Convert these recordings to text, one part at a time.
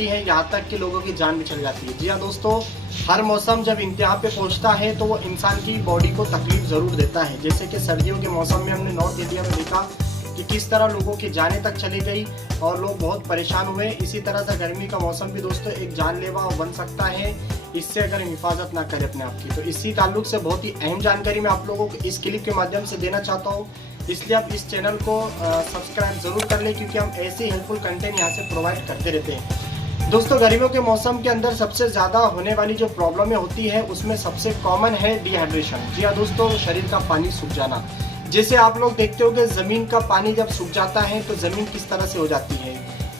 जाती हैं, यहाँ तक कि लोगों की जान भी चली जाती है। जी हाँ दोस्तों, हर मौसम जब इंतहा पे पहुँचता है तो वो इंसान की बॉडी को तकलीफ ज़रूर देता है। जैसे कि सर्दियों के मौसम में हमने नॉर्थ इंडिया में देखा कि किस तरह लोगों की जानें तक चली गई और लोग बहुत परेशान हुए। इसी तरह से गर्मी का मौसम भी दोस्तों एक जानलेवा बन सकता है इससे अगर हिफाजत ना करें अपने आप की। तो इसी ताल्लुक से बहुत ही अहम जानकारी मैं आप लोगों को इस क्लिप के माध्यम से देना चाहता हूँ, इसलिए आप इस चैनल को सब्सक्राइब ज़रूर कर लें, क्योंकि हम ऐसे हेल्पफुल कंटेंट यहाँ से प्रोवाइड करते रहते हैं। दोस्तों, गर्मियों के मौसम के अंदर सबसे ज़्यादा होने वाली जो प्रॉब्लमें होती है उसमें सबसे कॉमन है डिहाइड्रेशन। जी हाँ दोस्तों, शरीर का पानी सूख जाना। जैसे आप लोग देखते हो कि ज़मीन का पानी जब सूख जाता है तो ज़मीन किस तरह से हो जाती है,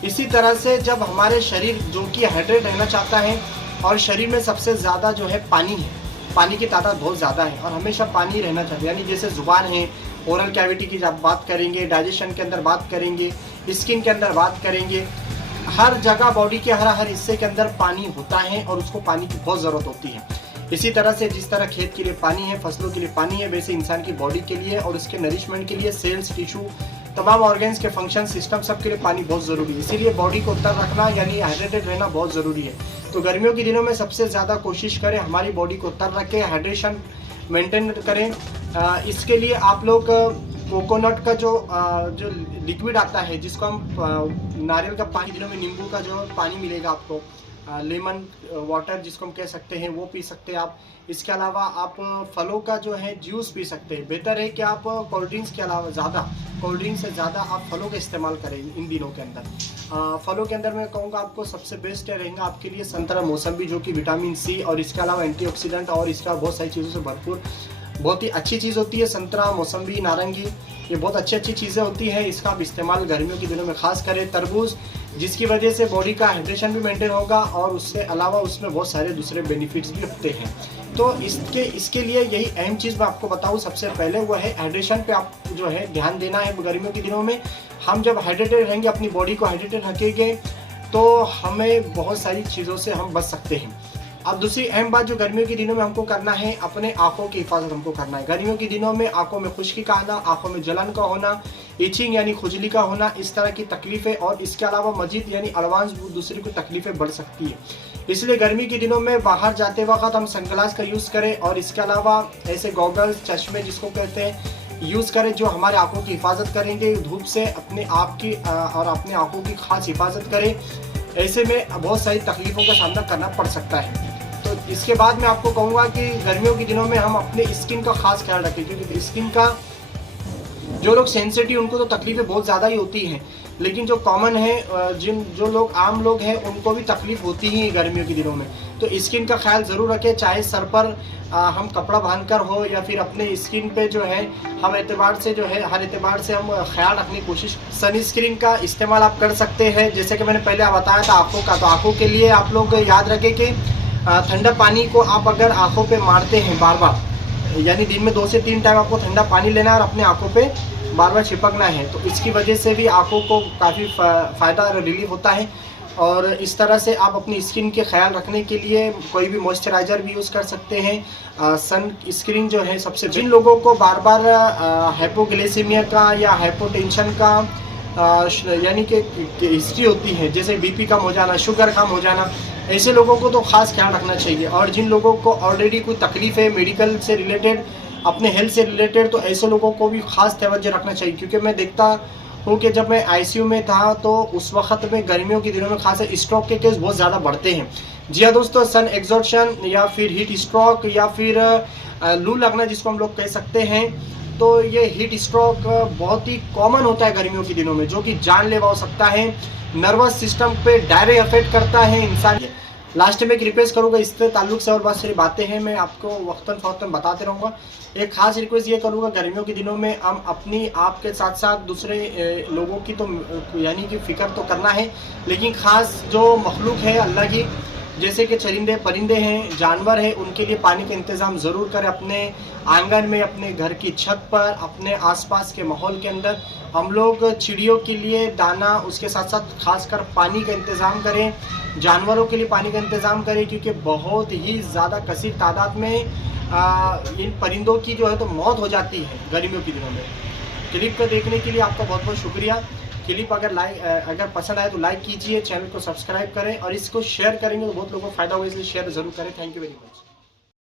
इसी तरह से जब हमारे शरीर जो कि हाइड्रेट रहना चाहता है और शरीर में सबसे ज़्यादा जो है पानी है, पानी की तादाद बहुत ज़्यादा है और हमेशा पानी रहना चाहिए। यानी जैसे ज़ुबान है, ओरल कैविटी की जब बात करेंगे, डाइजेशन के अंदर बात करेंगे, स्किन के अंदर बात करेंगे, हर जगह बॉडी के हर हिस्से के अंदर पानी होता है और उसको पानी की बहुत ज़रूरत होती है। इसी तरह से जिस तरह खेत के लिए पानी है, फसलों के लिए पानी है, वैसे इंसान की बॉडी के लिए और उसके नरिशमेंट के लिए सेल्स, टिश्यू, तमाम ऑर्गन्स के फंक्शन सिस्टम सब के लिए पानी बहुत ज़रूरी है। इसीलिए बॉडी को तर रखना यानी हाइड्रेटेड रहना बहुत ज़रूरी है। तो गर्मियों के दिनों में सबसे ज़्यादा कोशिश करें हमारी बॉडी को तर रखें, हाइड्रेशन मेंटेन करें। इसके लिए आप लोग कोकोनट का जो लिक्विड आता है, जिसको हम नारियल का पानी, दिनों में नींबू का जो पानी मिलेगा आपको, लेमन वाटर जिसको हम कह सकते हैं, वो पी सकते हैं आप। इसके अलावा आप फलों का जो है जूस पी सकते हैं। बेहतर है कि आप कोल्ड ड्रिंक्स के अलावा कोल्ड ड्रिंक से ज़्यादा आप फलों का इस्तेमाल करें इन दिनों के अंदर। फलों के अंदर मैं कहूँगा आपको सबसे बेस्ट रहेगा आपके लिए संतरा, मौसम्बी, जो कि विटामिन सी और इसके अलावा एंटीऑक्सीडेंट और इसका बहुत सारी चीज़ों से भरपूर बहुत ही अच्छी चीज़ होती है। संतरा, मौसम्बी, नारंगी, ये बहुत अच्छी चीज़ें होती हैं। इसका आप इस्तेमाल गर्मियों के दिनों में खास करें। तरबूज, जिसकी वजह से बॉडी का हाइड्रेशन भी मेंटेन होगा और उसके अलावा उसमें बहुत सारे दूसरे बेनिफिट्स भी होते हैं। तो इसके लिए यही अहम चीज़ मैं आपको बताऊँ सबसे पहले, वो है हाइड्रेशन पे आप जो है ध्यान देना है। गर्मियों के दिनों में हम जब हाइड्रेटेड रहेंगे, अपनी बॉडी को हाइड्रेटेड रखेंगे, तो हमें बहुत सारी चीज़ों से हम बच सकते हैं। अब दूसरी अहम बात जो गर्मियों के दिनों में हमको करना है, अपने आंखों की हिफाजत हमको करना है। गर्मियों के दिनों में आंखों में खुश्की का आना, आंखों में जलन का होना, इचिंग यानी खुजली का होना, इस तरह की तकलीफें और इसके अलावा मजीद यानी एडवांस दूसरी को तकलीफें बढ़ सकती है। इसलिए गर्मी के दिनों में बाहर जाते वक्त हम सनग्लास का यूज़ करें और इसके अलावा ऐसे गॉगल्स, चश्मे जिसको कहते हैं, यूज़ करें जो हमारे आंखों की हिफाजत करेंगे धूप से, अपने आप की और अपने आंखों की खास हिफाजत करें। ऐसे में बहुत सारी तकलीफ़ों का सामना करना पड़ सकता है। तो इसके बाद मैं आपको कहूँगा कि गर्मियों के दिनों में हम अपने स्किन का खास ख्याल रखें, क्योंकि स्किन का जो लोग सेंसिटिव उनको तो तकलीफ़ें बहुत ज़्यादा ही होती हैं, लेकिन जो कॉमन है, जो लोग आम लोग हैं, उनको भी तकलीफ़ होती ही गर्मियों के दिनों में। तो स्किन का ख्याल ज़रूर रखें, चाहे सर पर हम कपड़ा बांधकर हो या फिर अपने स्किन पे जो है हम एतबार से जो है हर एतबार से हम ख्याल रखने की कोशिश। सनस्क्रीन का इस्तेमाल आप कर सकते हैं, जैसे कि मैंने पहले बताया था आँखों का। तो आँखों के लिए आप लोग याद रखें कि ठंडा पानी को आप अगर आँखों पे मारते हैं बार बार, यानी दिन में 2 से 3 टाइम आपको ठंडा पानी लेना है और अपने आँखों पे बार बार छिपकना है, तो इसकी वजह से भी आँखों को काफ़ी फ़ायदा और रिलीफ होता है। और इस तरह से आप अपनी स्किन के ख्याल रखने के लिए कोई भी मॉइस्चराइज़र भी यूज़ कर सकते हैं। सन स्क्रीन जो है सबसे, जिन लोगों को बार बार हाइपोग्लाइसेमिया का या हाइपोटेंशन का यानी कि हिस्ट्री होती है, जैसे बीपी कम हो जाना, शुगर कम हो जाना, ऐसे लोगों को तो खास ख्याल रखना चाहिए। और जिन लोगों को ऑलरेडी कोई तकलीफ है मेडिकल से रिलेटेड, अपने हेल्थ से रिलेटेड, तो ऐसे लोगों को भी खास तवज्जो रखना चाहिए। क्योंकि मैं देखता हूँ कि जब मैं आईसीयू में था तो उस वक्त में गर्मियों के दिनों में खास स्ट्रोक के केस बहुत ज़्यादा बढ़ते हैं। जी हाँ दोस्तों, सन एग्जॉर्शन या फिर हीट स्ट्रोक या फिर लू लगना जिसको हम लोग कह सकते हैं, तो ये हीट स्ट्रोक बहुत ही कॉमन होता है गर्मियों के दिनों में, जो कि जानलेवा हो सकता है। नर्वस सिस्टम पे डायरेक्ट अफेक्ट करता है इंसान। लास्ट में एक रिक्वेस्ट करूँगा, इससे ताल्लुक़ से और बहुत सारी बातें हैं, मैं आपको वक्तन फ़ौक़्तन बताते रहूँगा। एक ख़ास रिक्वेस्ट ये करूँगा, गर्मियों के दिनों में हम अपनी आप के साथ साथ दूसरे लोगों की तो यानी कि फ़िक्र तो करना है, लेकिन ख़ास जो मखलूक है अल्लाह की, जैसे कि चरिंदे परिंदे हैं, जानवर हैं, उनके लिए पानी का इंतज़ाम ज़रूर करें। अपने आंगन में, अपने घर की छत पर, अपने आसपास के माहौल के अंदर हम लोग चिड़ियों के लिए दाना, उसके साथ साथ खासकर पानी का इंतज़ाम करें। जानवरों के लिए पानी का इंतज़ाम करें, क्योंकि बहुत ही ज़्यादा कसीर तादाद में इन परिंदों की जो है तो मौत हो जाती है गर्मियों के दिनों में। क्लिप को देखने के लिए आपका बहुत बहुत शुक्रिया। क्लिप अगर पसंद आए तो लाइक कीजिए, चैनल को सब्सक्राइब करें और इसको शेयर करेंगे तो बहुत लोगों को फायदा होगा, इसलिए शेयर जरूर करें। Thank you very much.